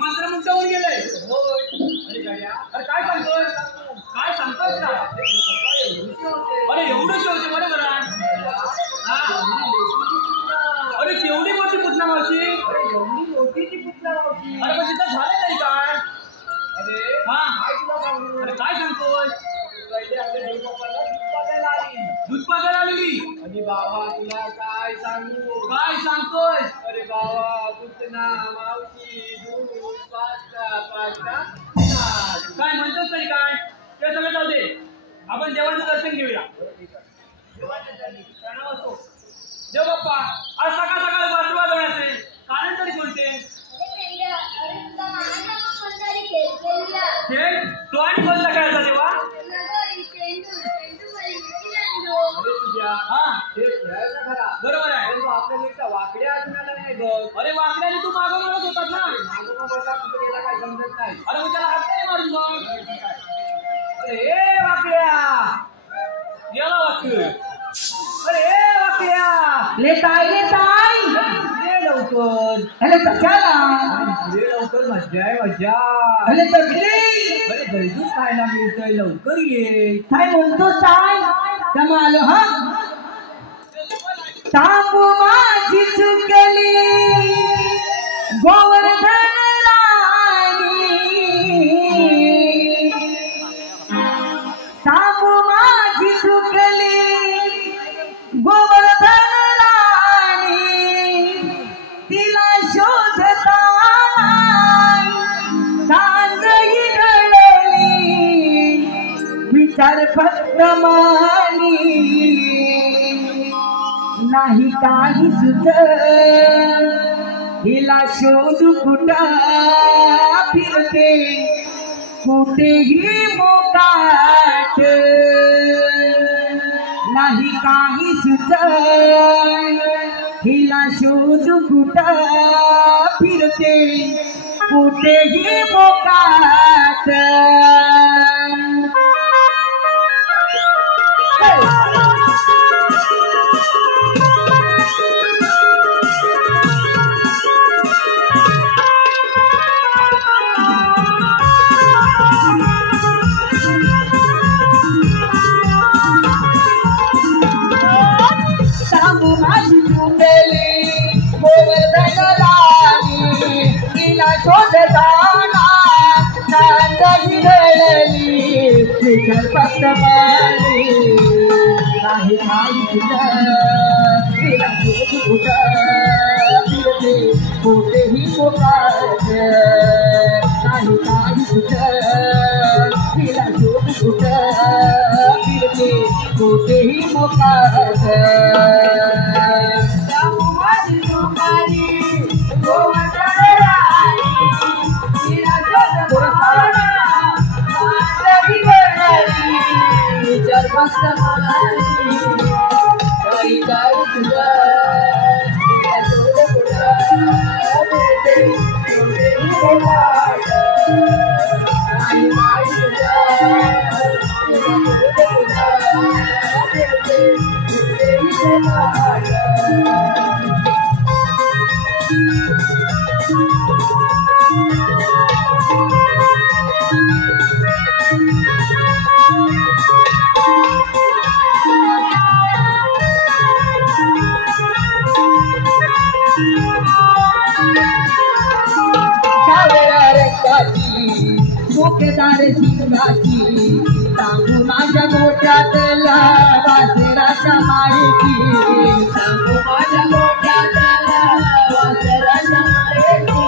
मंत्रमुग्धावर गेले. अरे काय सांगतोय काय सांगतोय का? अरे एवढं शेवटे बरं बरं. अरे केवढी मोठी पुतना मावशी. एवढी मोठी ती पुतना मावशी. अरे पण तिथं झालं तरी काय? अरे हा अरे काय सांगतोय? दूध पाजायला आलेली. अरे बाबा तुला काय सांगू काय सांगतोय? अरे बाबा पुतना मावशी दूध पाजता पाजता काय म्हणतोस तरी काय? ते सगळं जाऊ दे. आपण देवाचं दर्शन घेऊया. देव बाप्पा आज सकाळ सकाळ वाजू वाजवण्याचे कारण तरी कोणते? खेळ तो आणि कोणता खेळायचा देवा? बरोबर आहे. आपल्या वाकड्या अजून आला नाही बघ. अरे वाकड्याने तू मागं मागत होतात ना. काय समजत नाही. अरे मग त्याला हात नाही मारून बघ. अरे वाकड्या गेला वाक्य. अरे वाकड्या लेताय ये लवकर. अरे कशाला? ये लवकर मज्जा आहे मज्जा. अरे तगडे अरे गैजून खायला मिळतंय लवकर ये. काय म्हणतो काय? आलो हा तांबू माझी चुकली गोवर्धन राणी. तांबू माझी चुकली गोवर्धन राणी. तिला शोधता सांगही गळली विचार फक्त मानी. नाही काही सुचत हिला शोधू कुठं फिरते कुठेही मोकाट. नाही काही सुचत हिला शोधू कुठं फिरते कुठेही मोकाट. शोधताना नांदही गळली विचार फक्त मानी. नाही काही तिला शोध कुठं फिरते कुठेही मोकाट. नाही काही तिला शोध कुठं फिरते कुठेही मोकाट. मुकेदार सिंगाची तांबू माझ्या गोट्यातला वासराच्या मायेची. तांबू माझ्या गोट्यातला वासराच्या मायेची.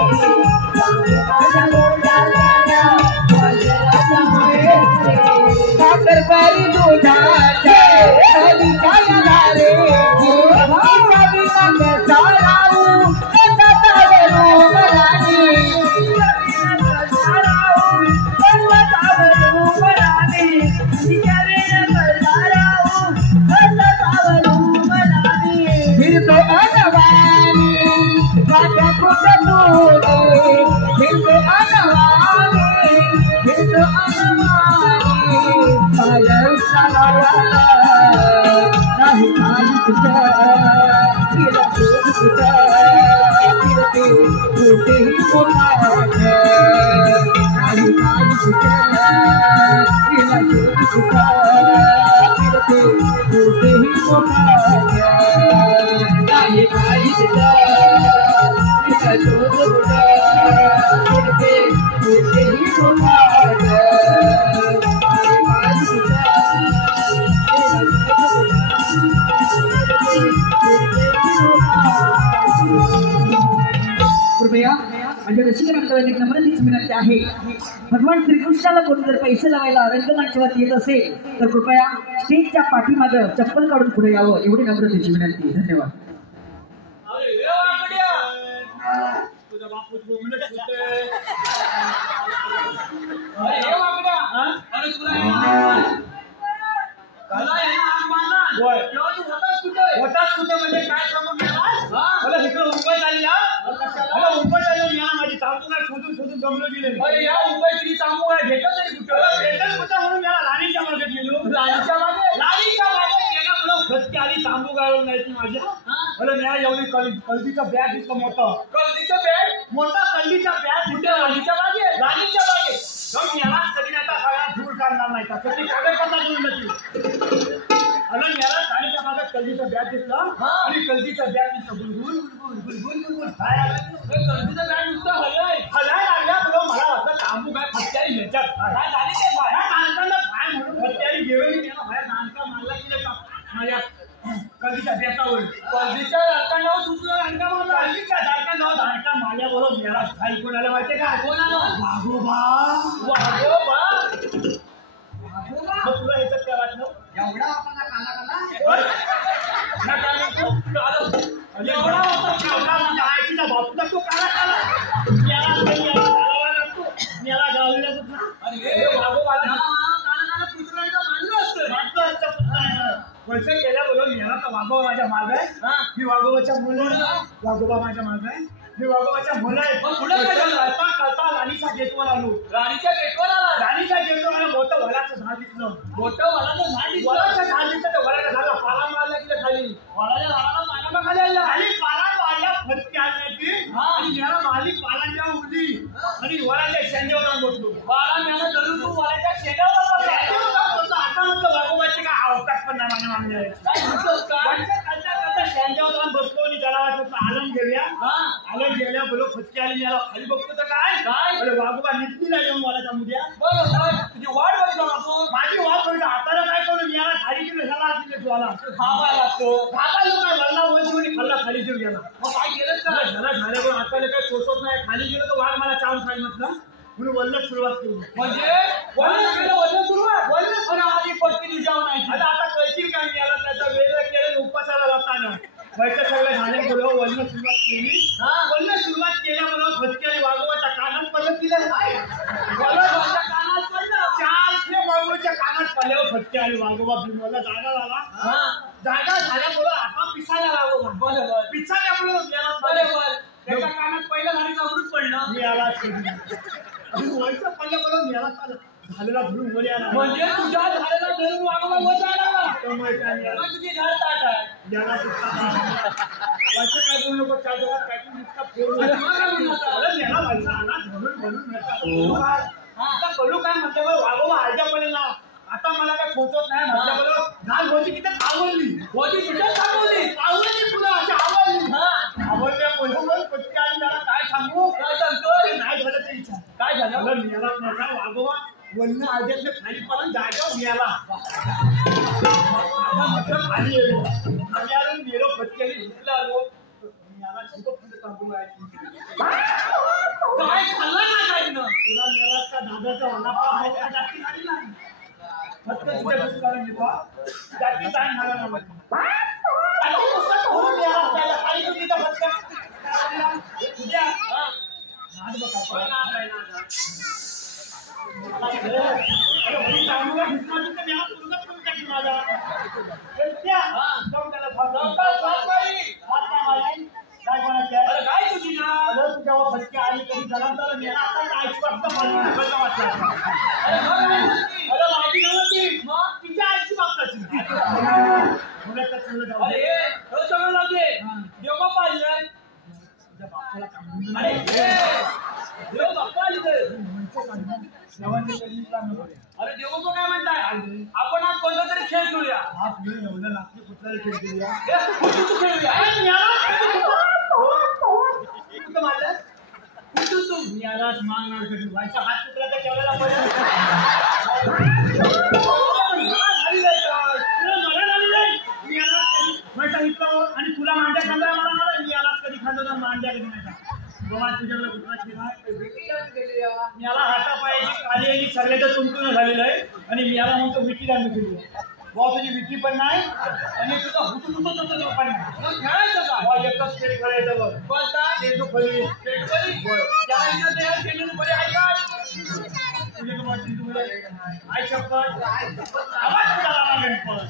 तांबू माझ्या गोट्यातला वासराच्या मायेची. साखरबारी दुधाचे कविता रे कविता कसा राहू कसा मराठी. फिरतो अनवानी वाट्या कुठं फिरतो अनवानी तिला शोध कुठं फिरते कुठेही कोणाचं नाही काही कुठं तिला शोध कुठं फिरते कुठेही कोणाचं नाही काही कुठं तिला शोध कुठं फिरते कुठेही कोणाचं कृपया म्हणजे रसिकांकडे एक नम्रतेच विनंती आहे. भगवान श्रीकृष्णाला कोणी जर पैसे लावायला रंगमंचावरती येत असेल तर कृपया स्टेजच्या पाठीमागं चप्पल काढून पुढे यावं एवढी नम्रतेची विनंती. धन्यवाद. तुझा बापूच बोंबलत होते. होताच कुठे म्हणजे काय सांगून मला इकडे मुंबईत आली मला मुंबईत आली माझी तांबू काय शोधून शोधून जमलो गेले. या मुंबईत तरी तांबू काय भेटत तरी कुठं भेटत कुठं म्हणून याला राणीच्या मागे गेलो. राणीच्या मागे गेला म्हणून खचकी आली तांबू गाळून नाही ती माझ्या मला न्याय एवढी कल्दीचा बॅग दिसतं मोठं कल्दीचं बॅग मोठा कल्दीचा बॅग कुठे राणीच्या मागे याला कधी नाही सगळ्या धूळ काढणार नाही का कधी कागदपत्र घेऊन नसली अरे याला राणीच्या मागे कल्दीचा बॅग दिसला आणि कल्दीचा बॅग दिसला बुलबुल बुलबुल बुलबुल बुलबुल काय कल्दीचा बॅग नुसतं हलाय लागल्या म्हणून मला वाटलं तांबू काय फटक्यारी ह्याच्यात काय झाली ते माझ्या माणसाला काय म्हणून फटक्यारी घेऊन गेला माझ्या नानका मारला की माझ्या कल्दीच्या बॅगावर कल्दीच्या झाडकांवर दुसरं झाडका मारला कल्दीच्या झाडकांवर झाडका मारल्याबरोबर मेरा खाली कोण आलं माहितीये का कोण आलं वाघोबा मग तुला ह्याच्यात काय वाटलं एवढा होता ना काना एवढा होता माझ्या आईचा बापूचा तो काला याला गावला पैसे केल्या बोलून याला तर वाघोबा माझ्या माग आहे मी वाघोबाच्या मुलं वाघोबा माझ्या माग आहे मी वाघोबाच्या मुलं आहे कळता कळता राणीच्या गेटवर आलो राणीच्या गेटवर मोठं वडाचं झाड दिसलं वडाचं झाड दिसलं तर वडाच्या झाडाला पाला मारला की खाली वडाच्या झाडाला पाला खाली आला आणि पाला मारल्या फटके आल्याची आणि याला मारली पालांच्या उडी आणि वडाच्या शेंड्यावर बसलो पाला मला जरूर तू वडाच्या शेंड्यावर आता म्हणतो वाघोबाचे काय अवकाश पण नाही माझ्या मागणी शेंड्यावर जाऊन बसलो आणि त्याला वाटत आलम घेऊया आलम गेल्या बोलो फटके आली याला खाली बघतो तर काय वाघोबा निघून येऊन वडाच्या मुद्या तुझी वाट बघितला माझी वाट बघितला हाताला काय करून याला खाली गेलो ह्याला ज्वाला खावा लागतो खावा लोक वल्ला वंशी खाल्ला खाली जीव गेला मग काय केलं का झाल्यावर हाताला काही सोसत नाही खाली गेलो तर वाघ मला चावून खाली म्हटलं म्हणून वल्ल सुरुवात केली म्हणजे वल्ल सुरुवात आधी पटकी दिजावून नाही आता कळशील काय मी याला त्याचा वेगळं केलं उपासाला जाताना बैठक सगळं झाले बोलव वल्ल सुरुवात केली वल्ल सुरुवात केल्याबरोबर फटके आणि वाघोबाच्या कानात पडलं तिला वाघोबाच्या कानात पडलं 4 वाघोबाच्या कानात पडल्यावर फटके आणि वाघोबा बिनवाला जागा झाल्यामुळं आता पिसायला लागलो पिसाल्यामुळं याला बरोबर त्याच्या कानात पहिलं झाडीचं अमृत पडलं मी याला वरचं पडल्याबरोबर याला झालेला धरून वर आला म्हणजे तुझ्या झालेला धरून वाघोबा वर आला तुझी झाड ताट आहे याला वरचं काय बोलू नको त्या जगात काय नुसता फोन याला वरचा आला धरून आता कळू काय म्हणते वाघोबा आजा पडेल ना आता मला काय फोटोच नाही म्हटल्याबरोबर झाड होती तिथे आवडली तुला अशी आवडल्यामुळे पटके आणि त्याला काय सांगू काय सांगतो नाही झालं ते इच्छा काय झालं मिळाला नका वाघोबा वन्न आज्यातलं खाली पण जागेवर मिळाला खाली गेलो खाली आलो गेलो फटक्याने घेतला आलो मिळाला काय खाल्लं नाही काही ना तुला मिळाला का दादाचा वडापाव जास्ती खाली नाही फक्त तुझ्या दुकानात घेतो जास्ती काय झाला ना काय तुझी ना तुझ्या फटके आली कधी जनावर मी आता आईची बाबत तिच्या आईची बाबताची काम करूया. अरे देवबाबा काय म्हणताय आपण आज कोणता तरी खेळ खेळूया. हा तुम्ही एवढं लागते कुठलाही खेळ खेळूया. कुठून खेळूया कुठं मारलं कुठून तू मी आलाच मागणार कधी व्हायचा हात तुकडा तर ठेवलेला पडेल. आणि तुला मांड्या खांदा मला मी आलाच कधी खांदा मांड्या कधी नाही बाबा तुझ्याकडे कुठला खेळ मी याला हातापायाची खाली आणि सगळ्याचं तुंतून झालेलं आहे आणि मी याला म्हणतो विटी दांडू केली बाबा तुझी विटी पण नाही आणि तुझा हुतू पण नाही. मग खेळायचं का बाबा एकच खेळ खेळायचं बघ कोणता चेंडू खोली चेंडू बरे आहे काय तुझे तुम्हाला चेंडू आई शपथ आवाज तुझा गणपत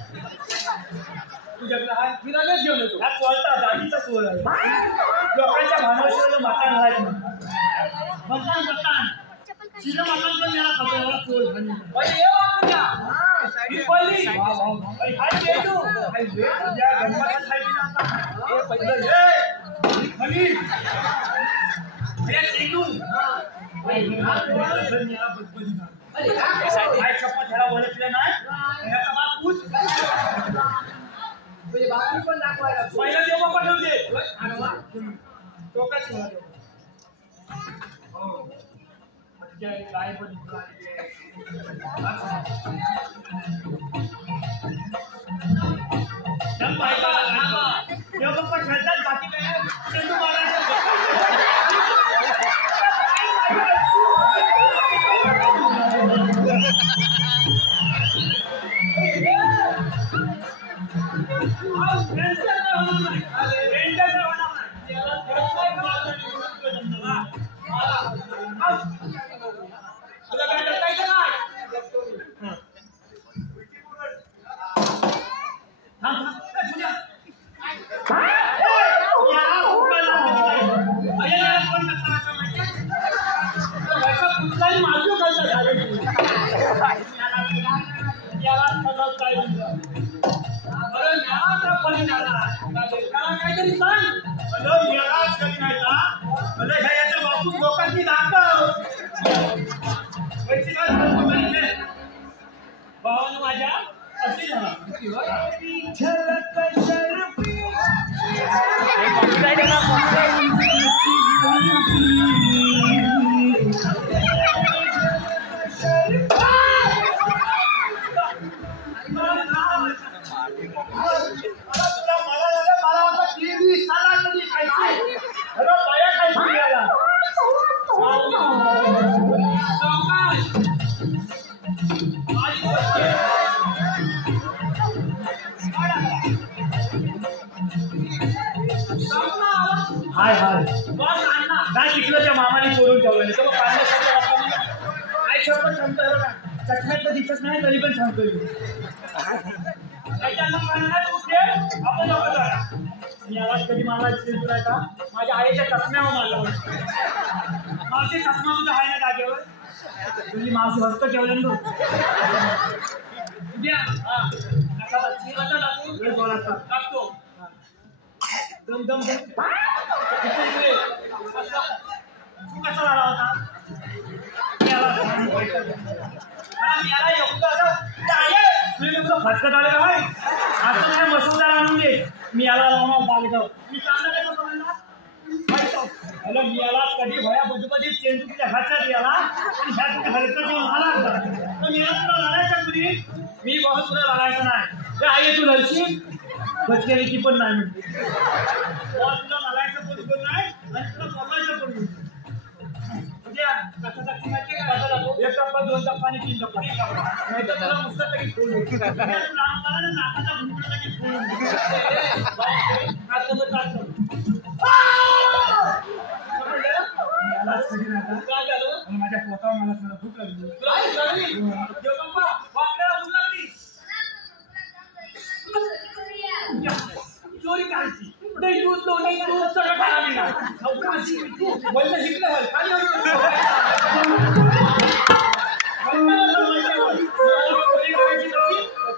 तुझ्याकडे हा फिरायलाच घेऊन येतो. हा चोळता जातीचा चोळ आहे लोकांच्या भानवशीला मकान राहायचं मकान शिला मकान पण याला खबर चोळ घालून अरे ये वाकुल्या. ही पहिली अरे काय चेंडू या गणपतात खायची नसता हे पहिलं हे खाली हे चेंडू काय शपथ ह्याला ओळखलं नाही ह्याचा बापूच बापू पण दाखवायला पहिला देवा पाठवले टोकाच काय पण देवबाप्पा खेळतात बाकी काय चेंडू तुला काय टाकायचं काय कुठलाही मार्ग खायचा झाले काहीतरी सांग बापू लोकांची दाखव भावानं माझ्या अशी झाला हाय हाय काय शिकलं त्या मामाने चोरून ठेवलं तर आई शपथ सांगतोय बघा चटण्यात तर दिसत नाही तरी पण सांगतोय मी आवाज कधी मला दिसून का माझ्या आईच्या चष्म्यावर मारलं मावशी चष्मा सुद्धा आहे ना जागेवर तुझी मावशी हस्त ठेवलं ना टाकतो दम दम दम तू कसा झाला होता फटकत आले काय आता काय मसूरदार आणून दे मी याला लावणार बालगाव मी हॅलो मी याला कधी भया बुद्धपती चेंडू तुझ्या हातात याला आणि ह्या तुझ्या हलकं देऊन मला तर मी तुला लढायचं तुझी मी बहुत तुला लढायचं नाही आई तू लढशील बचकेली ती पण नाही म्हणते तुला लढायचं पण नाही आणि तुला बोलायचं पण म्हणते एक टप्पा 2 टप्पा आणि 3 टप्पा नाही तर तुला नुसतं तरी फोन नाकाचा भुंकला की फोन माझ्या पोटावर मला भूक लागली चोरी करायची दूध दूध सगळं खायला शिकलं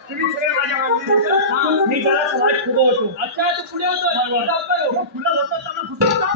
तुम्ही सगळे माझ्या मी जरा समाज फुगा होतो अच्छा तू पुढे होतो फुला होता त्यांना फुसवता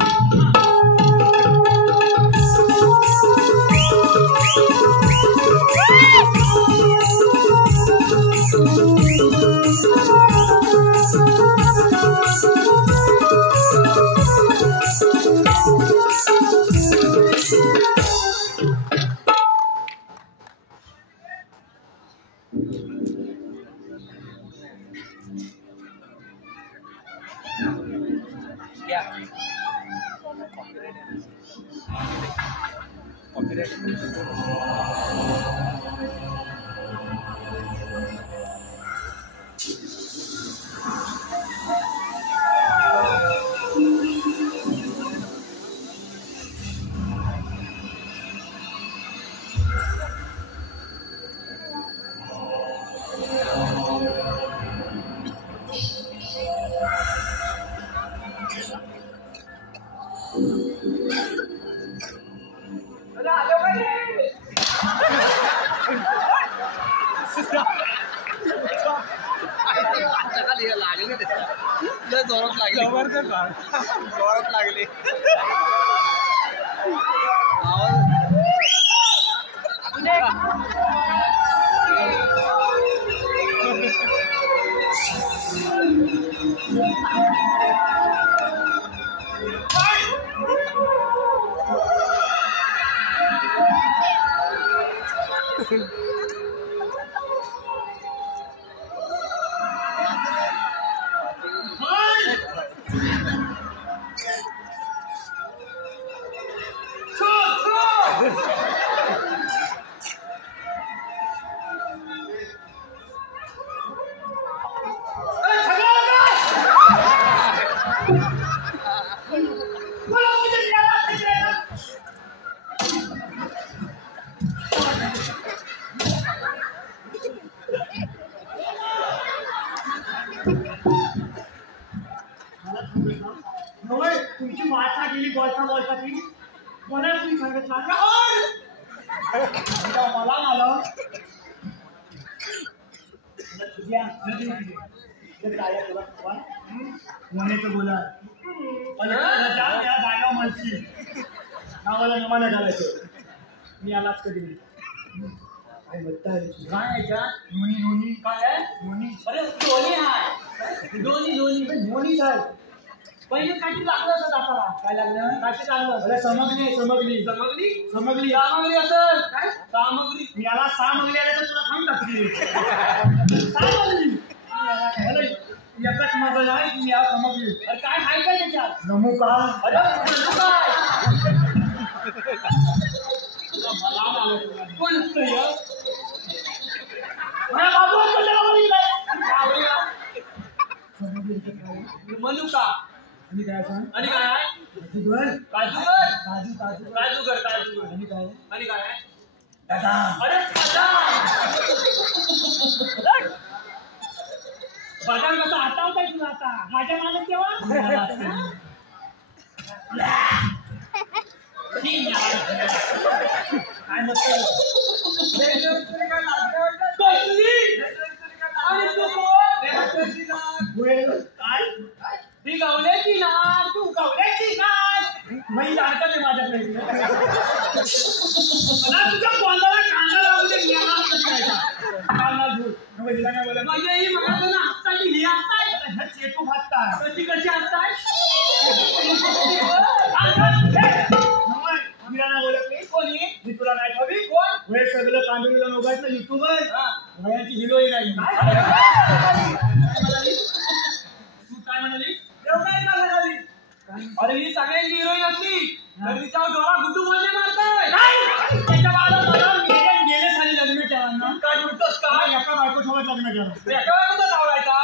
जोरात लागले तुमची वाचा गेली बोलता बोलता ती मला तुम्ही सांगितलं मला आलं मोनेचं बोला या जागा माणशी नावाला नमाना घालायचं मी आलाच कधी काय म्हणताय काय याच्यात नोनी नोनी काय आहे नोनी अरे दोन्ही आहे दोन्ही साहेब पहिले काठी लागलं असं दाखवा काय लागलं काठी लागलं अरे समजली असं काय सामग्री मी याला सामग्री आल्या तर तुला खाऊन टाकली सामग्री एकच मगल आहे तुम्ही या समजली अरे काय आहे काय त्याच्यात नमू का अरे कोण मनुका आणि काय आणि काय काजूगर आणि काय अरे बदाम कसा हातावताय तुला आता माझ्या मालक तेव्हा काय मस्त काय ती गवल्याची नार तू गवल्याची नार मी लाडका ते माझ्याकडे तुझ्या बोलायला कांदा लावू दे कांदा घेऊन म्हणजे ही म्हणाल ना हसताची ही हसताय चेटू हसताय कशी कशी हसताय कोणी मी तुला नाही हवी कोण हे सगळं कांदुरीला नोगायचं युट्यूबर वयाची हिरोईन आहे तू काय म्हणाली अरे ही सगळ्यांची हिरोईन असली तर तिच्यावर डोळा गुड्डू बोलणे मारताय त्याच्या मला गेले साली लग्न केला काय म्हणतोस का एका बायको सोबत लग्न केलं एका बायकोचा लावलायचा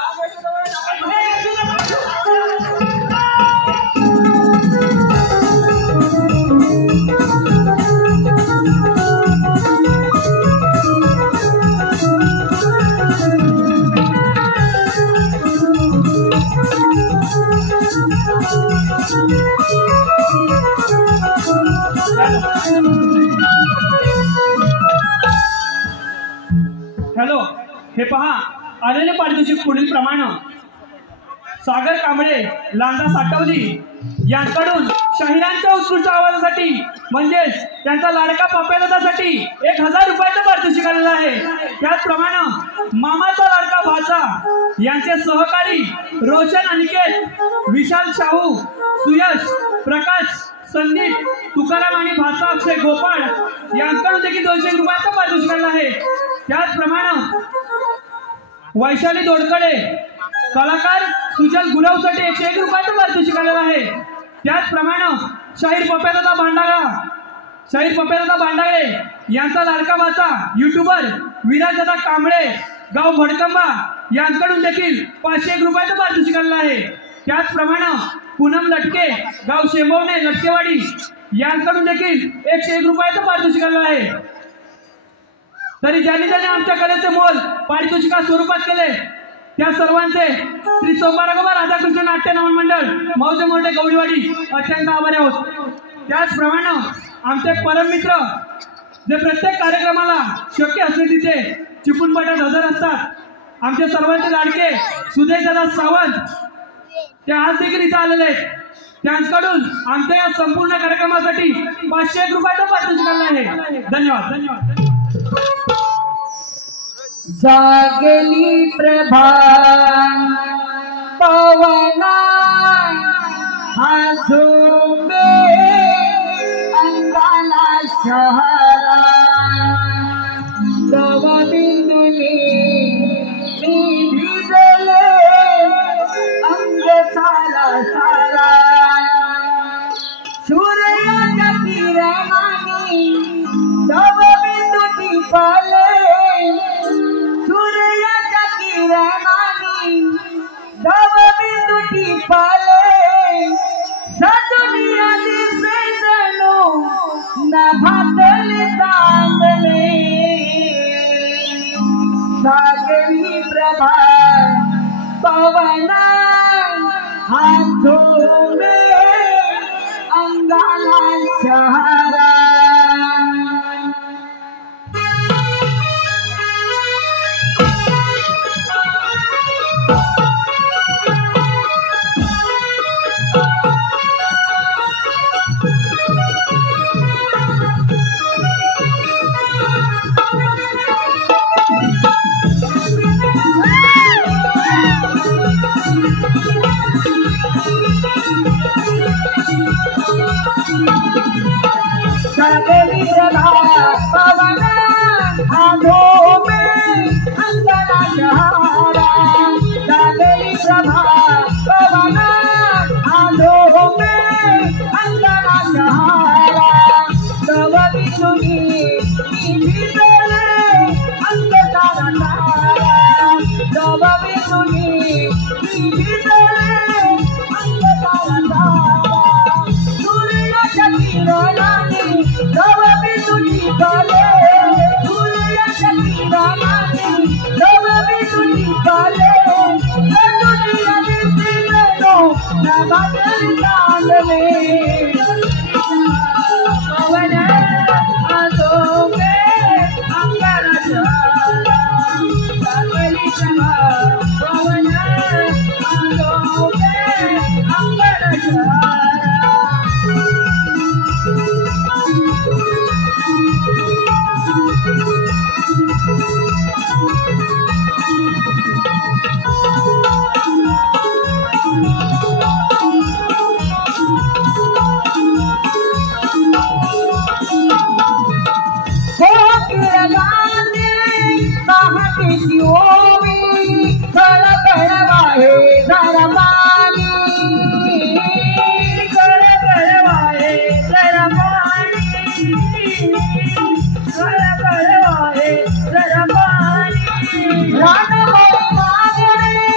हॅलो हे पहा आलेले पारितोषिक पुढील प्रमाणे सागर कांबळे लांजा साठवली यांकडून शाहिरांच्या उत्कृष्ट आवाजासाठी म्हणजेच त्यांचा लाडका पप्प्यासाठी 1000 रुपयाचं पारितोषिक आलेलं आहे। त्याचप्रमाणे मामाचा लाडका भाचा यांचे सहकारी रोशन अनिकेत विशाल शाहू सुयश प्रकाश संदीप तुकाराम आणि भाचा अक्षय गोपाळ यांच्याकडून देखील 200 रुपयाचं पारितोषिक आलेलं आहे। त्याचप्रमाणे वैशाली दोडकडे, कलाकार सुजल गुरवसाठी 101 रुपयाचं पारितोषिक आलेलं आहे. त्याचप्रमाणे शाहीर पप्प्यादादा भांडागळे यांचा लाडका भाचा युट्यूबर विराजदादा कांबळे गाव भडकंबा यांच्याकडून देखील 501 रुपयाचं पारितोषिक आलेलं आहे. त्याचप्रमाणे पूनम लटके गाव शेंबवणे लटकेवाडी यांच्याकडून देखील 101 रुपयाचं पारितोषिक आलेलं आहे. तरी ज्यांनी आमच्या कलेचे मोल पारितोषिका स्वरूपात केले त्या सर्वांचे श्री सोमवारगोबा राधाकृष्ण नाट्य नमन मंडळ मौजे मोठे गौरीवाडी अत्यंत आभारी आहोत. त्याचप्रमाणे आमचे परममित्र जे प्रत्येक कार्यक्रमाला शक्य असले तिथे चिपून पटत हजर असतात, आमचे सर्वांचे लाडके सुदेशदादा सावंत ते आज देखील इथे आलेले आहेत. त्यांच्याकडून आमच्या या संपूर्ण कार्यक्रमासाठी 501 रुपयाचं पारितोषिक आलेलं आहे. धन्यवाद. धन्यवाद. जागली प्रभा पवना झुंबे अंगाला शहरा तव बिंदुनी मी भिजले अंग सारा सारा सूर्याच्या किरणानी तव बिंदू टिपले सूर्याच्या किरणानी तव बिंदू टिपले सदुनिया दिसे जणू नभातले चांदणे सागरी प्रभा पवना हातोने अंगाला शहरा सागरी प्रभा पवना हाथों में अंगना शहरा सागरी प्रभा पवना हाथों में अंगना शहरा तव बिंदुनी भिजले अंग सारा सारा तव बिंदुनी भिजले अंग सारा सारा सूर्याच्या किरणानी तव बिंदू टिपले सूर्याच्या किरणानी तव बिंदू टिपले सदुनिया दिसे जणू नभातले चांदणे पवना हाथोने अंगाला शहरा सागरी प्रभा पवना हाथोने अंगाला शहरा पहाटेची ओवी कळकळवाहे जरमानी कळकळवाहे जरमानी कळकळवाहे जरमानी रानबाई मागणे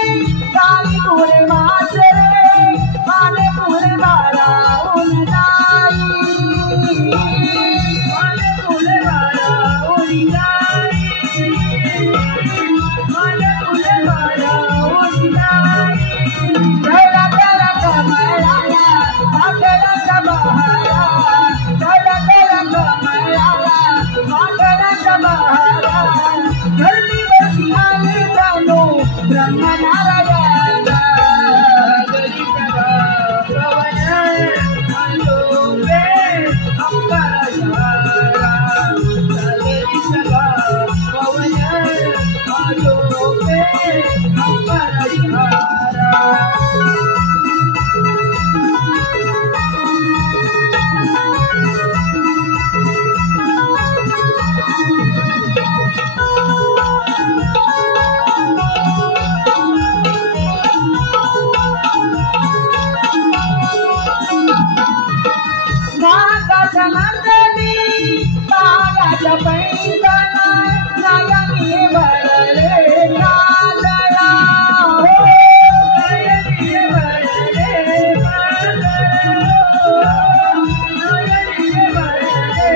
काली पुरे मासरे माने पुरे बाळा उन्हाळी माने पुरे बाळा उन्हाळी नागाच्या नंदनी नागाच्या पैंजण नयनी भरले काजळा हो नयनी भरले काजळा नयनी भरले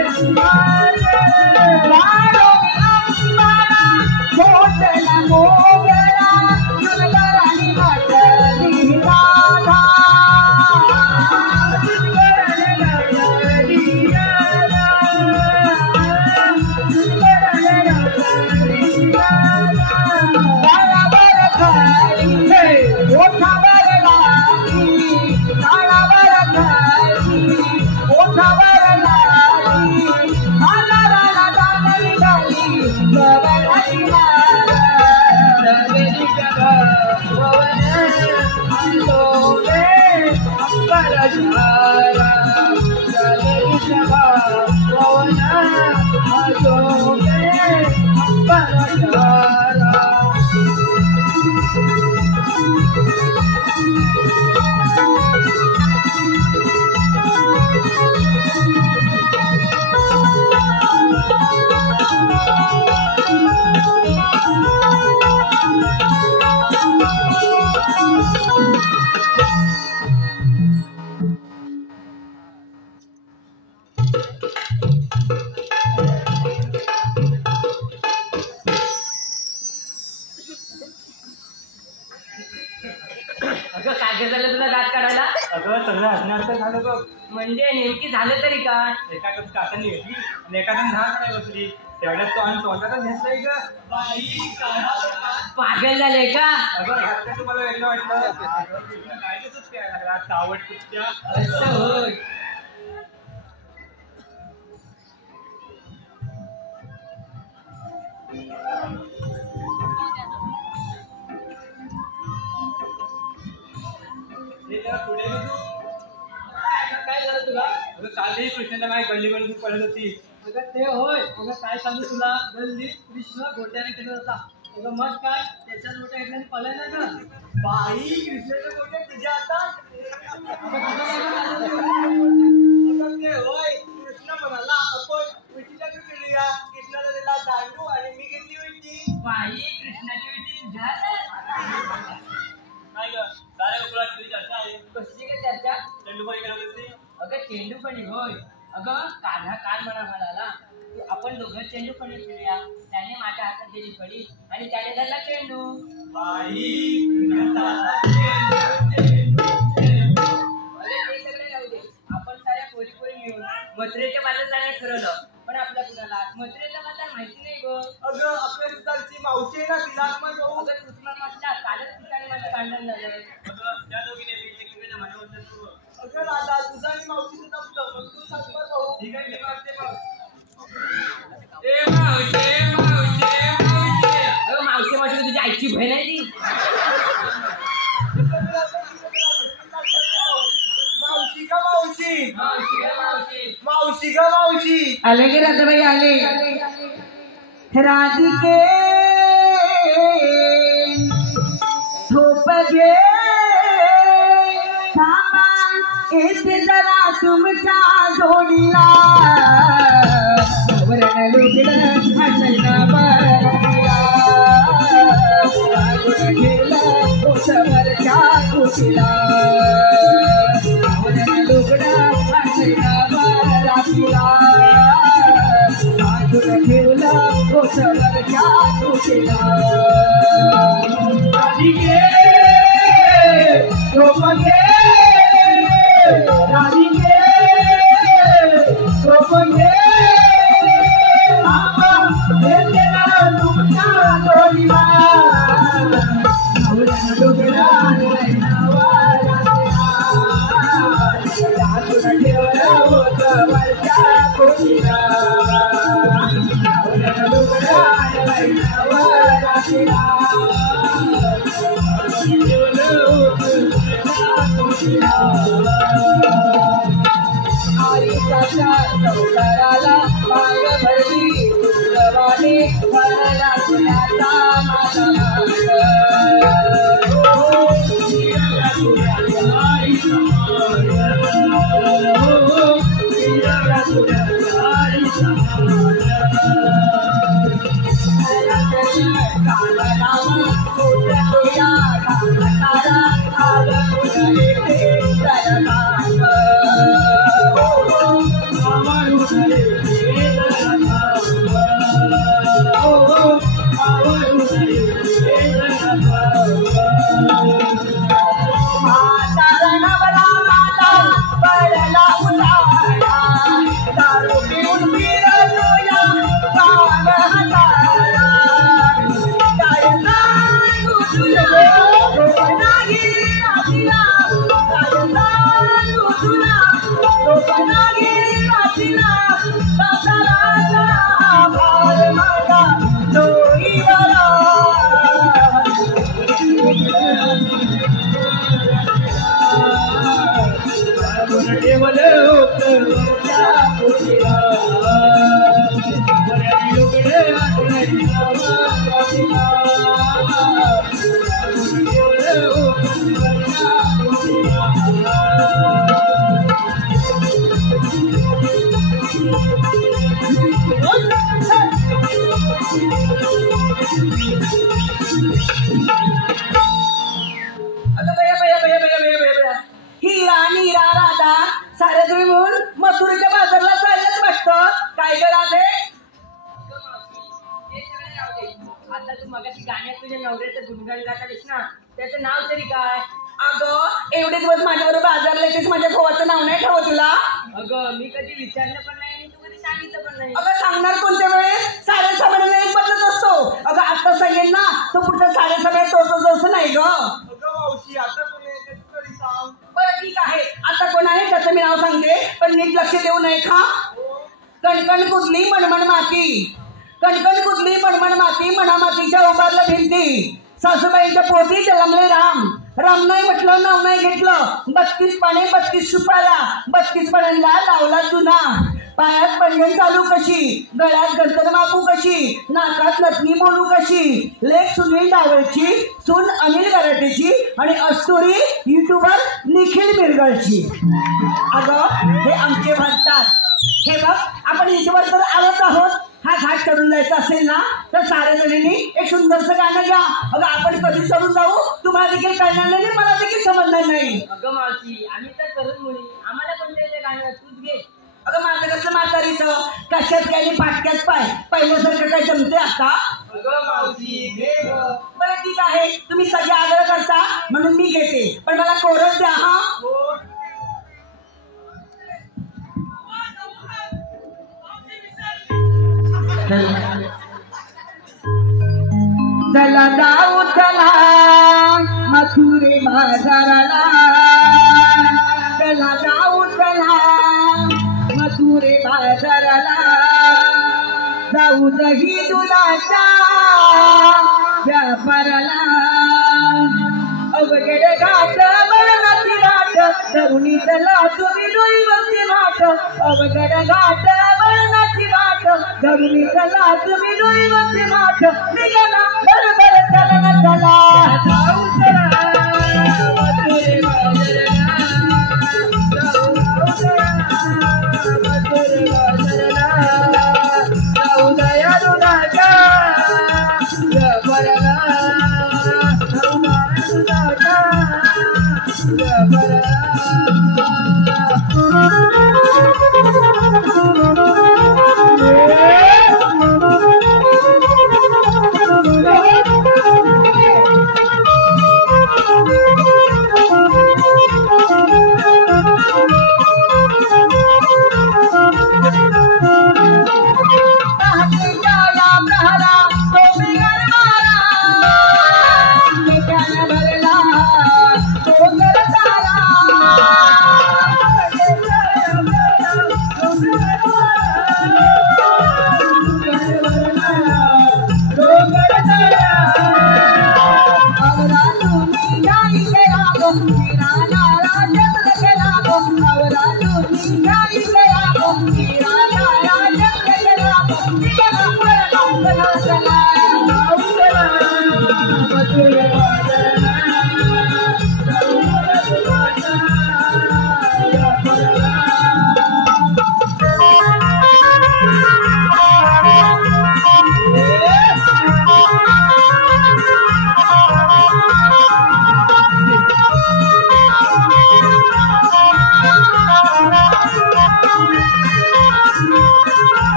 काजळा मोठला मोगरा सुंदरानी म्हटली राधा अगं काय झालं तुला दात काढायला? अगं सगळं हसण्याचं झालं बघ. म्हणजे नेमकी झालं तरी काय? एकाकडे काकांनी घेतली आणि एखाद्या नाही बसली तेवढ्यात तो आणि तोंडातच घेतलाय ग. पागल झाले का? अगं ह्यात काय तुम्हाला वेगळं वाटलं? काय तसंच काय लागला चावट कुठच्या असं होय. पुढे तू काय झालं तुला? अगं कालही कृष्णाला माझी गल्लीकडून तू पडत होती. अगं ते होय. अगं काय सांगू तुला, गल्ली कृष्ण गोट्याने केलं होता. अगं मग काय त्याच्यात गोट्या घेतल्याने पळायला ना बाई कृष्णाच्या गोट्या तुझ्या हातात? अगं ते होय. कृष्ण म्हणाला आपण विटीला केली कृष्णाला दिला दांडू आणि मी घेतली विटी. बाई कृष्णाची विटी तुझ्या हातात? नाही ग साऱ्या गोकुळात तुझी चर्चा आहे. कसली काय चर्चा? चेंडूबाई करत होती. अगं चेंडूपणी होय. अगं काढा काल मला म्हणाला आपण दोघं चेंडूपणी खेळूया. त्याने माझ्या हातात दिली फळी आणि त्याने धरला चेंडू. बाई कृष्णाचा हातात चेंडू. अरे ते सगळे राहू दे. आपण साऱ्या पोरी पोरी मिळून मथुरेच्या बाजारात जाण्याचं ठरवलं. पण आपल्या कुणाला मथुरेचा बाजार माहिती नाही गं. अगं आपल्या सुद्धाची मावशी आहे ना तिला आपण जाऊ. अगं कृष्णा मागच्या कालच ठिकाणी माझं भांडण झालंय. अगं त्या दोघीने एकमेकांच्या मनाबद्दल सुरू. अगं दादा तुझा आणि मावशीचं जमतं मग तू सांग मग जाऊ. ठीक आहे मी मागते मग. अगं मावशी मावशी तुझ्या आईची बहीण आहे ती. मावशी का मावशी? मावशी गं मावशी. मावशी का मावशी? आले गे राधाबाई आले. राधिके झोप घे थांबा येते जरा तुमच्या जोडीला. वरण लुगडं हसला बरला गेलं कोसवरच्या कुशीला. वरण लुगडं हसला बरला ठेवलं कोसवरच्या कुशीला. राधिके झोप घे राधिके झोप घे तुमच्या जोडीला. ठेवलं कोसवरच्या कुशीला. चौकाराला माग भरली तुझवाने भरला तुझ्याचा माझा. मथुरेच्या बाजारला चाललंच वाटतं. काय करा ते आता तू मगाशी गाण्यात तुझ्या नवऱ्याचं गुणगान गातालीस ना, त्याचं नाव तरी काय? अगं एवढे दिवस माझ्याबरोबर बाजारला येतेस, माझ्या भावाचं नाव नाही ठेवत तुला? अगं मी कधी विचारलं पण नाही आणि तू कधी सांगितलं पण नाही. अगं सांगणार कोणत्या वेळेस? साडेसहा महिन्याला एक बदलत असतो. अगं आता सांगेल ना तो पुढच्या 6.5 महिन्यात तोच असं नाही ग. अगं मावशी आता कोण आहे ते तरी सांग. बरं ठीक आहे, आता कोण आहे त्याचं मी नाव सांगते, पण नीट लक्ष देऊ नये का? कणकण कुदली मनमन माती, कणकण कुदली मनमन माती, म्हणा मातीच्या उभारल्या भिंती. सासूबाईंच्या पोटी जन्मले राम, राम नाही म्हटलं नाव नाही घेतलं. 32 पाने 32 सुपाऱ्या, 32 पाण्यांना लावला चुना. पायात पंजन चालू कशी, गळ्यात गंतर मापू कशी, नाकात नथनी बोलू कशी. लेख सुनील डावळची, सून अनिल गराटेची आणि अस्तुरी युट्यूबर निखिल मिरगळची. अगं हे आमचे म्हणतात. हे बघ आपण इथवर तर आलोच आहोत. हा घाट चढून जायचा असेल ना तर साऱ्या जणींनी एक सुंदरसं गाणं घ्या. अगं आपण कधी चढून जाऊ तुम्हाला देखील कळणार नाही, मला देखील समजणार नाही. अगं मावशी आम्ही तर तरुण मुली, आम्हाला कोणत्या ते गाणं तूच घे. अगं माझं कसं म्हातारीचं कशात काय आणि फाटक्यात पाय, पहिल्यासारखं काय जमते आता? अगं मावशी घे ग. बरं ठीक आहे, तुम्ही सगळे आग्रह करता म्हणून मी घेते, पण मला कोरस द्या हा. चला जाऊ चला मथुरे बाजाराला, चला जाऊ चला मथुरे बाजाराला. जाऊ दही दुधाच्या व्यापाराला. अवघड घाट बळणाची घाट, तरुणी चला तुम्ही डोईवरची घाट. अवघड घाट बळणाची घाट, तरुणी चला तुम्ही डोईवरची घाट. निघाला बरोबर चला ना चला जाऊ चला मथुरे बाजाराला. जाऊ चला मथुरे बाजाराला. जाऊ दया दुधाच्या व्यापाराला. जाऊ दया दुधाच्या व्यापाराला.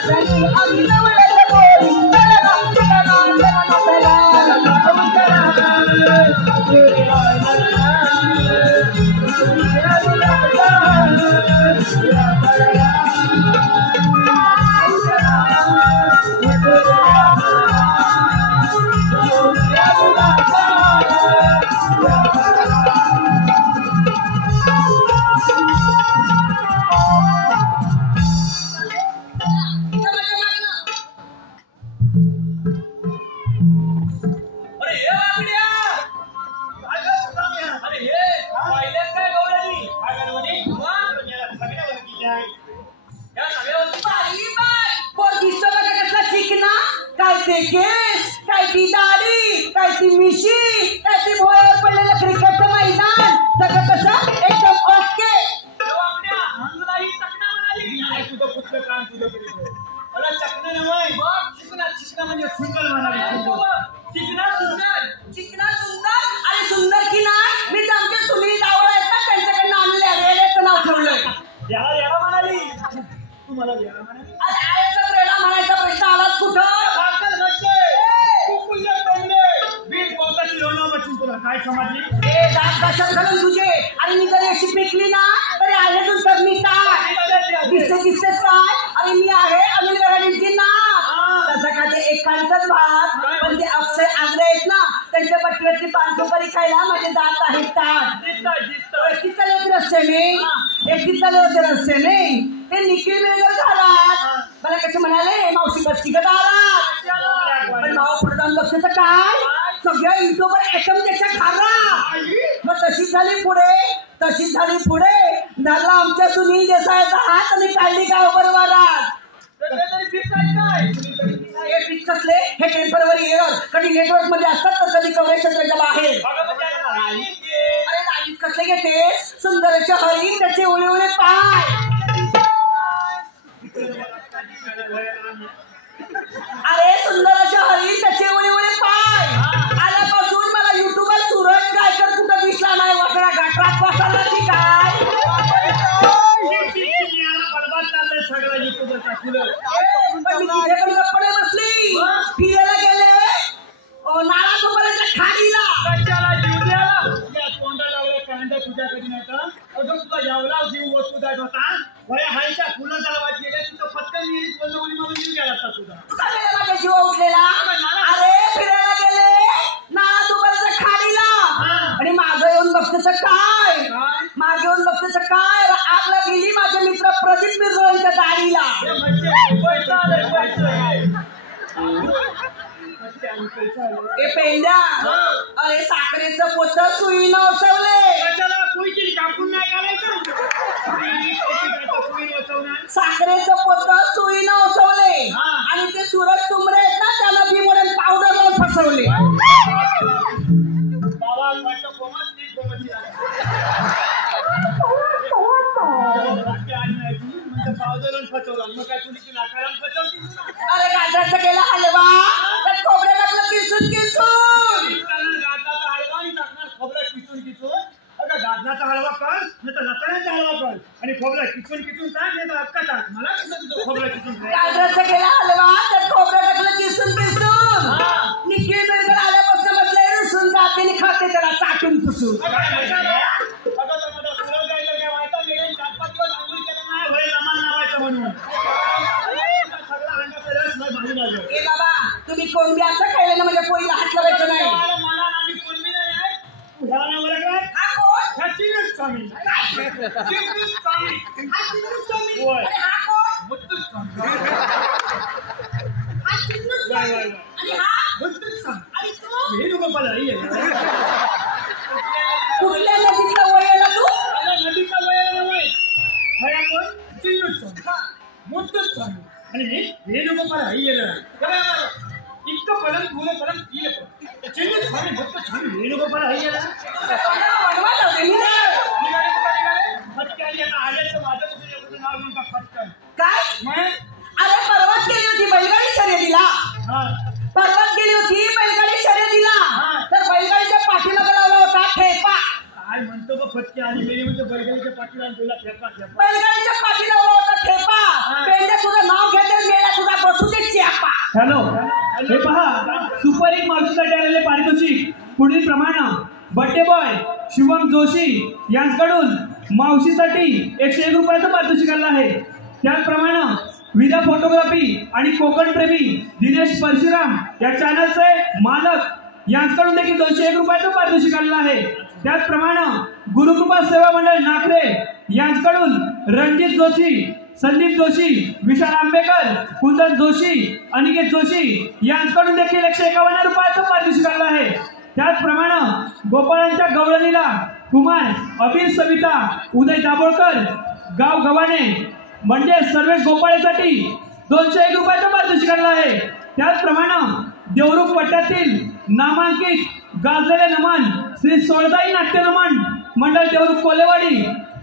राजानी आम्ही नवऱ्याच्या पोरी चला केस काय ती दाढी काय ती मिशी काय ती भोयावर पडलेलं क्रिकेटचं मैदान सगळं कसं एकदम ओके चिकना सुंदर आणि सुंदर की नाही मी तर आमच्या सुनील डावळ आहेत ना त्यांच्याकडनं आणले रेड्याचं नाव ठेवलंय तुम्हाला रेडा म्हणायचा प्रश्न आलाच कुठं काय समजली दर्शन घालून तुझे आणि मी जरी अशी पिकली ना तरी आल्यातून तर मी काय दिसतेच काय अरे मी आहे अनिल गराडींची ना तसं का ते एकांतच भाग पण ते अक्षय आग्रे आहेत ना त्यांच्या पट्टीवरची पान सुपारी खायला माझे दात आहेत एकटीच चालले होते रस्त्याने ते निखिल वेगर घालात मला कसे म्हणाले मावशी बसती का दारात पण भाऊ पुढे जाऊन बघते तर काय सगळ्या युट्यूबर एकदम त्याच्या खारा मग तशीच झाली पुढे धरला आमच्या सुनील देसाईचा हात आणि काढली गावभर वारात कसले हे टेम्पररी एअर कधी नेटवर्क मध्ये असतात तर कधी कव्हरेज क्षेत्राच्या बाहेर अरे नाहीत कसले घेते सुंदरच्या हरी त्याचे उळे पाय अरे सुंदरच्या हरी त्याचे उळे पाय आल्यापासून मला युट्यूबला सूरज गायकर कुठं दिसला नाही वाटला घाटात बसला की काय बसली फिरायला गेले नाला सुपारीच्या खाडीला तुझ्याकडे नाही तर अजून तुझा एवढा जीव वस्तू जात होता हायच्या फुलं चालवायला गेले तिथं पटकन म्हणून जीव गेला असता तुझा माझा जीव उठलेला अरे फिरायला गेले नाला सुपारीच्या खाडीला आणि मागं येऊन बघतेच काय आपला गेली माझे मित्र प्रदीप मिर्झांच्या दाढीला पेंड्या अरे साखरेचं पोत सुईनं ओसवले साखरेचं पोत सुईनं ओसवले आणि ते सूरज तुमरे आहेत ना त्याला बी म्हणून पावडर लावून फसवले अरे गाजराचं केलं हलवा त्यात खोबरं टाकलं किसून गाजराचा हलवा कर नाही तर लताण्याचा हलवा कर आणि खोबरा किचून टाक नाही तर अक्का टाक मला खोबरा किचून गाजराचं केलं हलवा त्यात खोबरं टाकलं किसून निखिल बेलकर आल्यापासून म्हटलं रुसून जाते खाते त्याला चाटून पुसून ए बाबा तुम्ही कोणबी असं खायला ना म्हणजे पोळीला हात लावायचं नाही कुठल्या नदीतला वयाला तू आणि वेणुगोपाल अय्यर इतकं पलंग फुलं पलंग तिल चिन्ह स्वामी भक्त स्वामी वेणुगोपाल अय्यर काय अरे परवाच गेली होती बैलगाडी शर्यतीला तर बैलगाडीच्या पाठीमागे लावला होता ठेपा काय म्हणतो ग फटके आणि मेरी म्हणजे बैलगाडीच्या पाठीला तुला ठेपा बैलगाडीच्या पाठीला लावला होता ठेपा पेंड्या तुझं नाव घेते मेला तुझा बसू दे चेपा. हॅलो, हे पहा सुपर हिट मावशीसाठी आलेले पारितोषिक पुढील प्रमाणे बड्डे बॉय शिवम जोशी यांच्याकडून मावशीसाठी 101 रुपयाचं पारितोषिक आलं आहे. त्याचप्रमाणे विदा फोटोग्राफी आणि कोकण प्रेमी दिनेश परशुराम या चॅनलचे मालक यांच्याकडून देखील 201 रुपयाचं पारितोषिक आलेलं आहे. त्याचप्रमाणे गुरुकृपा सेवा मंडळ नाखरे यांच्याकडून रणजित जोशी, संदीप जोशी, विशाल आंबेकर, कुंदन जोशी, अनिकेत जोशी यांच्याकडून देखील 151 रुपयाचं पारितोषिक आलं आहे. त्याचप्रमाणे गोपाळांच्या गवळणीला कुमार, अबीर सविता, उदय दाभोळकर, गाव गव्हाणे म्हणजे सर्वेश गोपाळेसाठी 201 रुपयाचं पारितोषिक आलं आहे. त्याचप्रमाणे देवरुख पट्ट्यातील नामांकित गाजलेले नमन श्री सोळदाई नाट्य नमन मंडळ देवरुख कोलेवाडी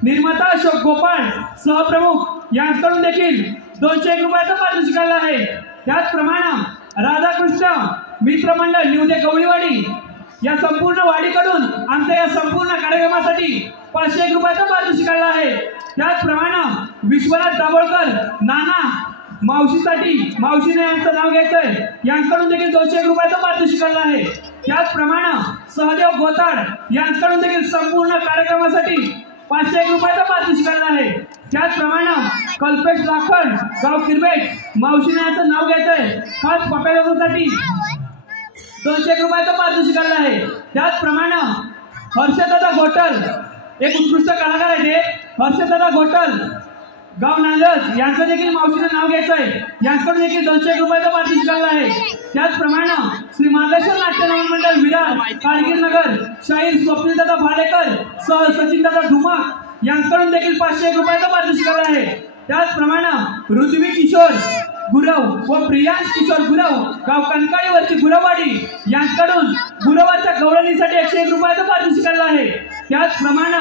निर्माता अशोक गोपाळ सहप्रमुख यांच्याकडून देखील 201 रुपयाचं पारितोषिक आलं आहे. त्याचप्रमाणे राधाकृष्ण मित्रमंडळ निवदे गवळीवाडी या संपूर्ण वाडीकडून आमच्या या संपूर्ण कार्यक्रमासाठी 501 रुपयाचं पारितोषिक आलं आहे. त्याचप्रमाणे विश्वनाथ दाभोळकर नाना मावशीसाठी मावशीने यांचं नाव घ्यायचंय यांच्याकडून देखील 201 रुपयाचं पारितोषिक आलं आहे. त्याचप्रमाणे सहदेव गोताड यांच्याकडून देखील संपूर्ण कार्यक्रमासाठी 501 रुपयाचं पारितोषिक आलं आहे. त्याचप्रमाणे कल्पेश लाखन गाव किरबेट मावशीने यांचं नाव घ्यायचंय खास पप्यासाठी 201 रुपयाचं पारितोषिक आलं आहे. त्याचप्रमाणे हर्षदादा घोटल एक उत्कृष्ट कलाकार आहे ते हर्षदादा घोटल गाव नांदज यांचं देखील मावशीचं नाव घ्यायचंय यांच्याकडून देखील 201 रुपयाचं पारितोषिक आलं आहे. त्याचप्रमाणे श्री मार्लेश्वर नाट्य नमन मंडळ विरार कारगीर नगर शाहीर स्वप्नीलदादा भाडेकर सह सचिनदादा धुमाक यांच्याकडून देखील 501 रुपयाचं पारितोषिक आलं आहे. त्याचप्रमाणे ऋत्विक किशोर गुरव व प्रियांश किशोर गुरव गाव कणकाळीवरची गुरवाडी यांच्याकडून गुरवाच्या गवळणीसाठी 101 रुपयाचं पारितोषिक आलं आहे. त्याचप्रमाणे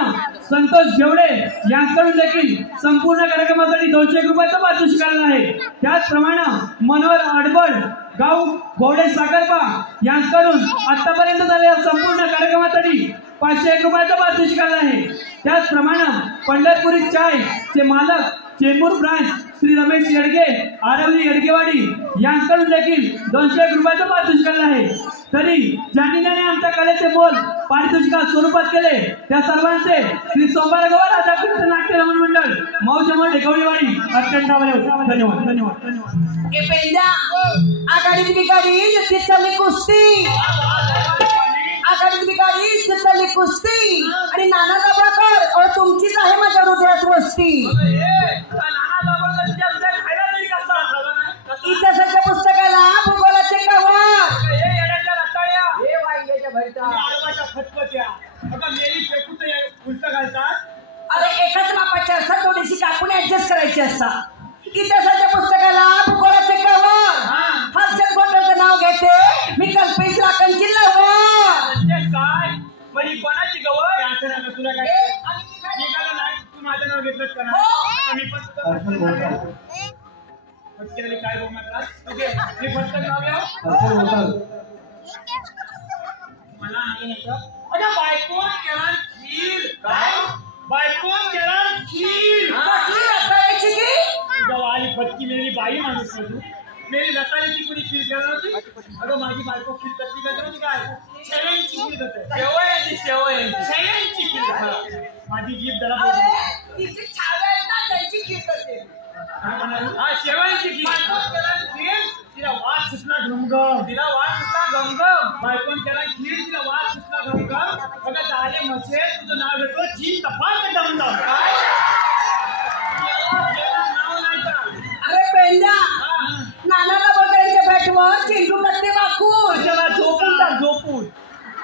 संतोष जेवडे यांच्याकडून देखील संपूर्ण कार्यक्रमासाठी 201 रुपयाचं पारितोषिक आलं आहे. त्याचप्रमाणे मनोहर अडबड गाव घोडे साखरपा यांच्याकडून आतापर्यंत झालेल्या संपूर्ण कार्यक्रमासाठी 501 रुपयाचं पारितोषिक आलं आहे. त्याचप्रमाणे पंढरपुरी चाय चे मालक चेंबूर ब्रांच श्री रमेश येडगे आरवली येडगेवाडी यांच्याकडून देखील 201 रुपयाचं पारितोषिक आलं आहे. तरी ज्यांनी ज्याने आमच्या कलेचे मोल पारितोषिका स्वरूपात केले त्या सर्वांचे श्री सोमवारगाव राधाकृष्ण नाट्य नमन मंडळ मौजमंड गवळीवाडी अत्यंत धन्यवाद धन्यवाद धन्यवाद. ए पेंड्या आघाडीत बिघाडी तिथली कुस्ती आघाडीत बिघाडी तिथली कुस्ती आणि नाना दाभोळकर और तुमचीच आहे माझ्या हृदयात वस्ती. इतिहासाच्या पुस्तकाला भूगोलाचे कवर अरे एकाच मापाच्या असतात थोडीशी कापून ऍडजस्ट करायची असतात. इतिहासाच्या पुस्तकाला भूगोलाचे कवर हर्षद गोटलचं नाव घेते मी कल्पेश लाखनची लवर. काय म्हणजे कोणाची गवळ तुला काय तू माझं नाव घेतलंच का मी काय बोलणार ओके मी फक्त नाव घ्या मला अगं बायकोन केला खीर काय बायकोन केला खीर रताळ्याची की वाली फटकी मेरी बाई माणूस तू मेरी लताळीची कुणी खीर करत होती. अगं माझी बायको खीर कसली करत होती काय शेवयांची खीर करते शेवयांची खीर माझी जीभ जरा तिची छावे आहेत ना त्यांची खीर करते. हा शेवयांची खीर तिला वास सुटला घमघम बायकोन केला खीर तिला वास सुटला घमघम बघा झाले मसे तुझं नाव घेतो जी तपास दमदम अरे पेंड्या नाना दाभोळकरांच्या बॅटवर चेंडू टाकते वाकून झोपून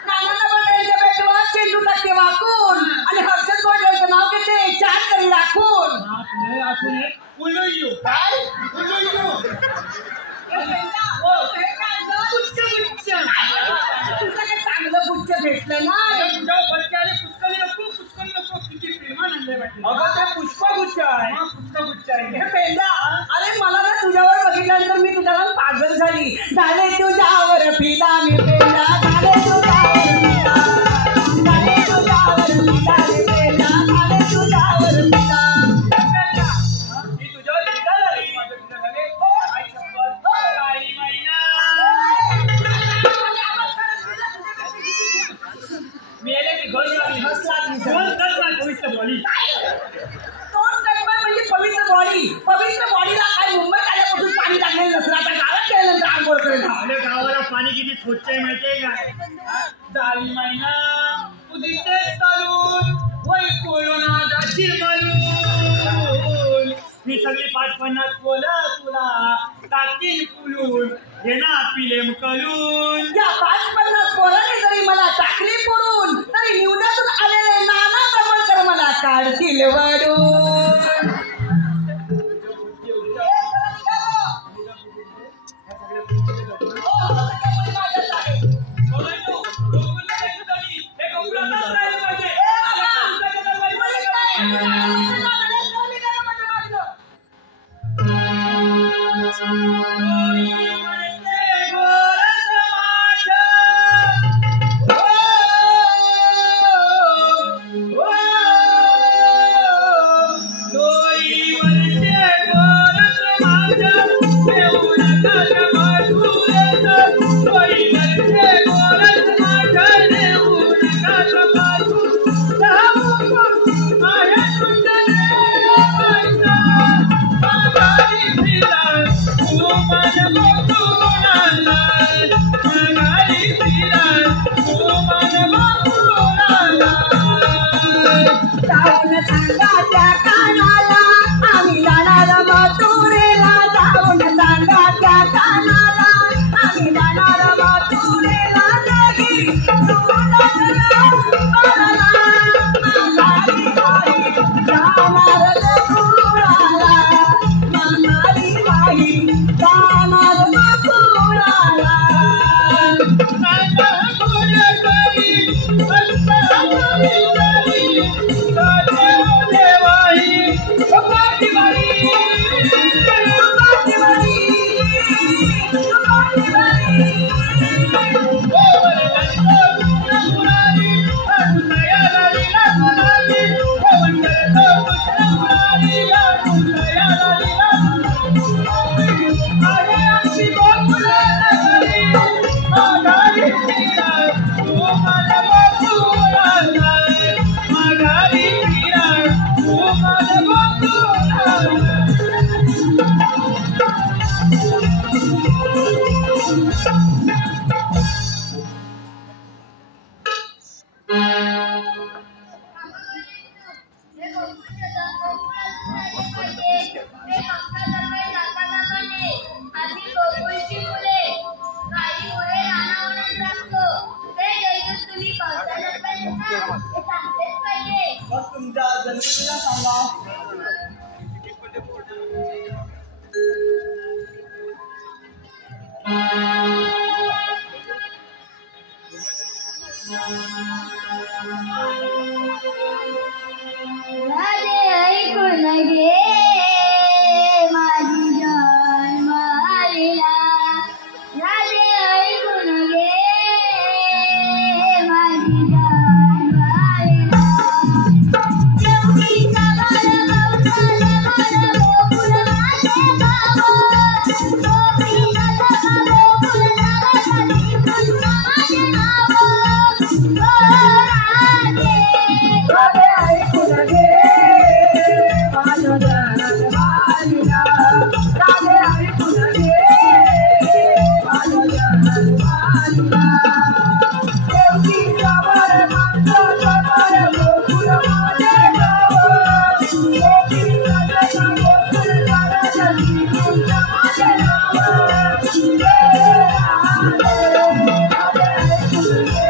नाना दाभोळकरांच्या बॅटवर चेंडू टाकते वाकून आणि हर्षद गोटलचं नाव घेते चार करी राखून. चांगलं गुच्छ भेटलं ना पुष्पगुच्छ आहे हे पेंड्या अरे मला ना तुझ्यावर बघितल्यानंतर मी तुझ्याला पागल झाली. झाले तुझ्यावर फिदा मी पेंड्या झाले तुझ्यावर फिदा झाले तुझ्यावर फिदा मी पेंड्या झाले तुझ्यावर फिदा. मी तुझ्यावर फिदा झाली मी सगळी 5-50 बोला तुला टाकील पुलून हे ना पिलेम करून या 5-50 पोराने जरी मला टाकली पुरून तरी निवडातून आलेले नाना प्रबळकर मला काढतील वडून. तुमच्या जन्मदिनाला सांगा. राधे ऐकून घे माझी जन्म आलेला. राधे ऐकून घे माझी जन्म आलेला. देवकीचा बाळ गवताला बाळ गोकुळ माझे गाव. गोपीचा बाळ गोकुळ नावासाठी पुन्हा माझे नाव. राधे ऐकून घे माझ्या जन्मदिना. राधे ऐकून घे माझ्या जन्मदिना. देवकीचा बाळ गवताला बाळ गोकुळ माझे गाव. गोपीचा बाळ गोकुळ नावासाठी पुन्हा माझे नाव. राधे ऐकून घे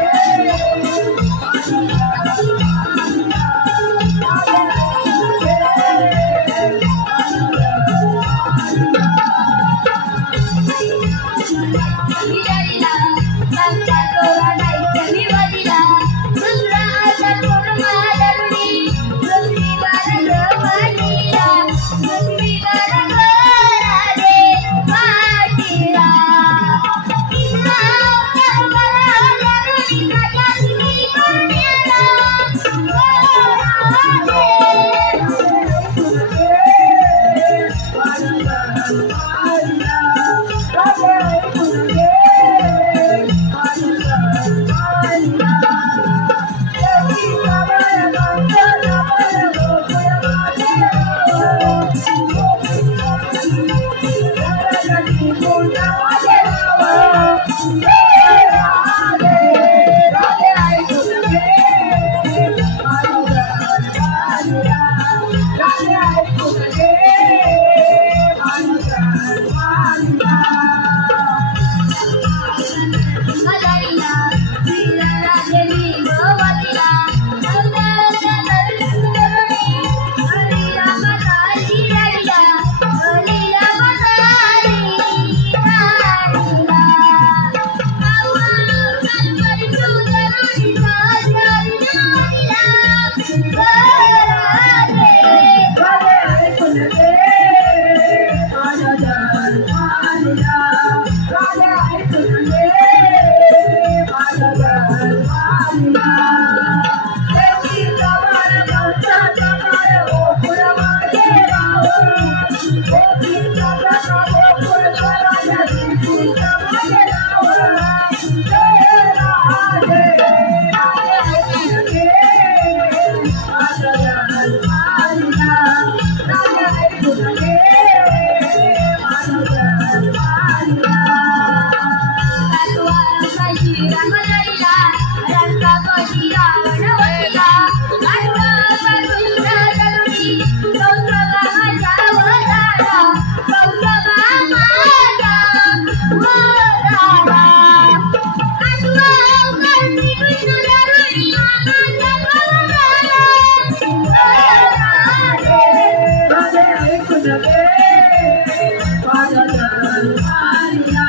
ऐकून घे माझ्या जन्माला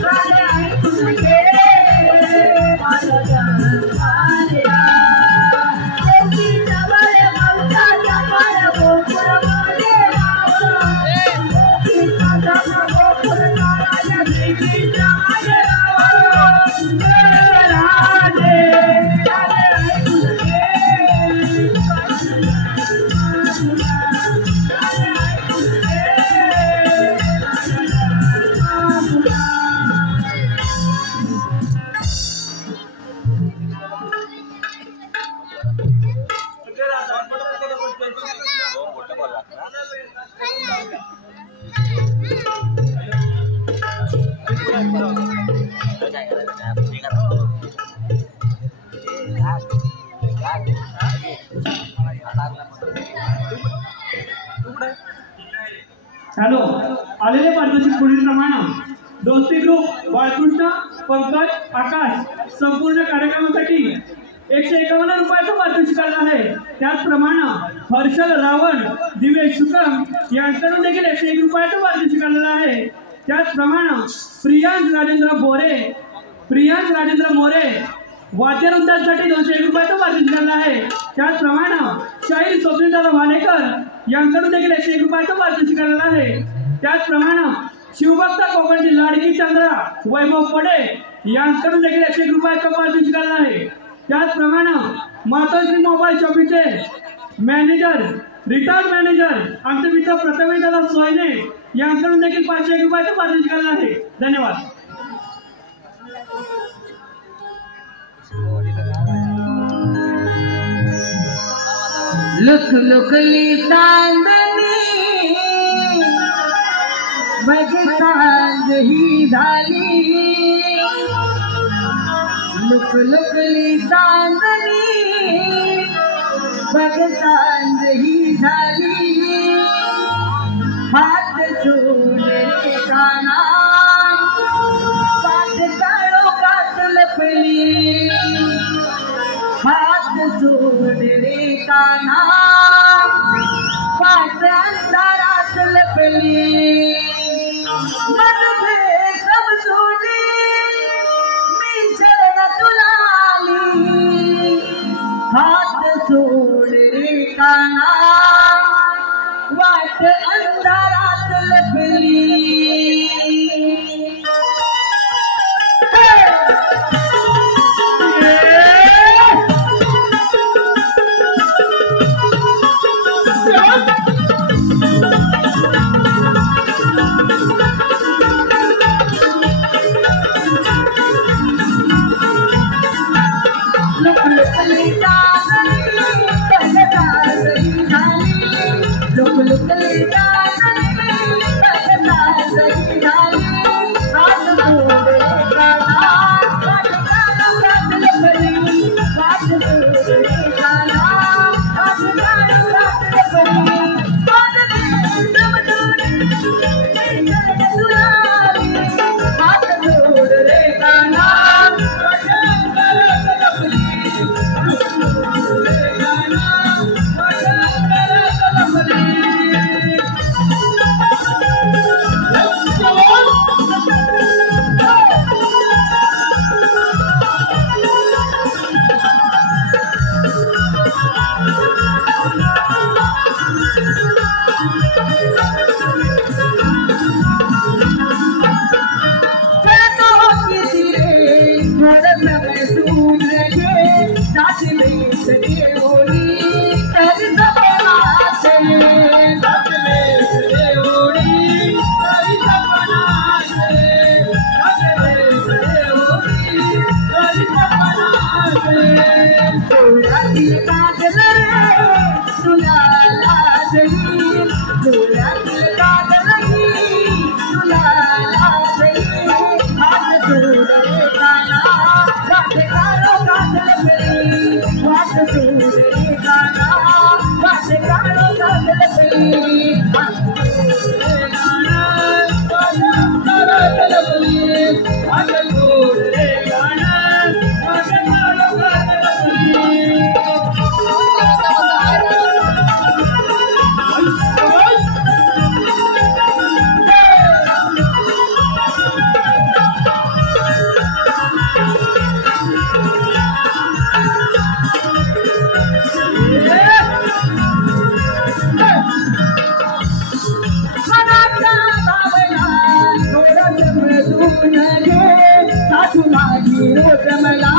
सारे ऐकून घे माझ्या जन्माला देवी जवळ मौताच्या पार गोकुळमध्ये राहावं कृष्णाचा गोकुळ नारायण देवीच्या मागे राहावं राधे सारे ऐकून घे हॅलो आलेले पारितोषिक पुढील प्रमाणे दोस्ती ग्रुप बाळकृष्ण पंकज आकाश संपूर्ण कार्यक्रमासाठी 151 रुपयाचं पारितोषिक आलं आहे. त्याचप्रमाणे हर्षल रावण दिवेश सुकम यांच्याकडून देखील 101 रुपयाचं पारितोषिक आलेलं आहे. त्याचप्रमाणे प्रियांश राजेंद्र मोरे वाद्यवृंदांसाठी 201 रुपयाचं पारितोषिक आलं आहे. त्याचप्रमाणे शाहीर स्वप्नीलदादा भालेकर यांच्याकडून देखील 101 रुपयाचं पारितोषिक आलेलं आहे. त्याचप्रमाणे शिवभक्त कोकणची लाडकी चंद्रा वैभव पडे यांच्याकडून देखील 101 रुपयाचं पारितोषिक आलेलं आहे. त्याचप्रमाणे मातोश्री मोबाईल शॉपीचे रिटायर्ड मॅनेजर आमचे मित्र प्रथमेश दादा सोयने यांच्याकडून देखील 501 रुपयाचं पारितोषिक आलेलं आहे. धन्यवाद. लुक लुकली चांदणी बघ सांज ही झाली लुक लुकली चांदणी बघ सांज ही झाली हात सोडले काना पाठ काळो कात लपली हात सोडले काना पाठ अंधारात लपली मनभे समजूनी मी शरण तुला आली हात सोडले काना वाट अंधारात लपली रोज मला